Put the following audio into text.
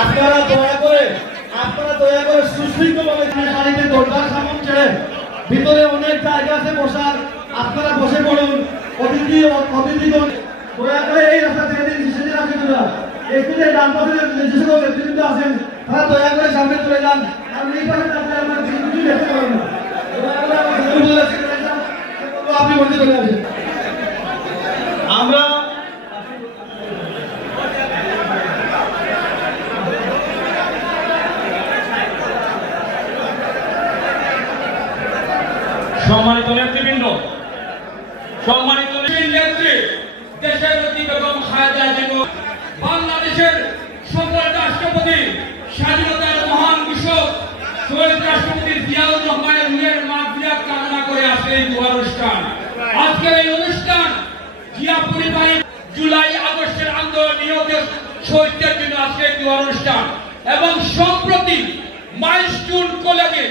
আপনারা দয়া করে সুশৃঙ্খলভাবে পানিতে দরকার সামন ছেড়ে ভিতরে অনেক জায়গা আছে বসার, আপনারা বসে পড়ুন। অতিথিগণ দয়া করে এই রাস্তা থেকে নিষেধে রাখেন না। একটু যে ডান পাশে যে সকল নেতৃবৃন্দ আছেন তারা দয়া করে সামনে চলে যান, কারণ এই পাশে আপনারা আমরা কিছু দেখতে পারেন না। আপনি বলতে চলে আসেন। আমরা সম্মানিত নেতৃবৃন্দ, সম্মানিত নেত্রী দেশের নেত্রী বেগম খালেদা জিয়া, বাংলাদেশের সফল রাষ্ট্রপতি, স্বাধীনতার মহান ঘোষক শহীদ রাষ্ট্রপতি জিয়াউর রহমানের রুহের মাগফিরাত কামনা করে আজকের এই দোয়া অনুষ্ঠান। আজকের এই অনুষ্ঠান জিয়া পরিবারের জুলাই আগস্টের আন্দোলন নিহত শহীদদের জন্য আজকের দোয়া অনুষ্ঠান এবং সম্প্রতি মাইলস্টোন কলেজে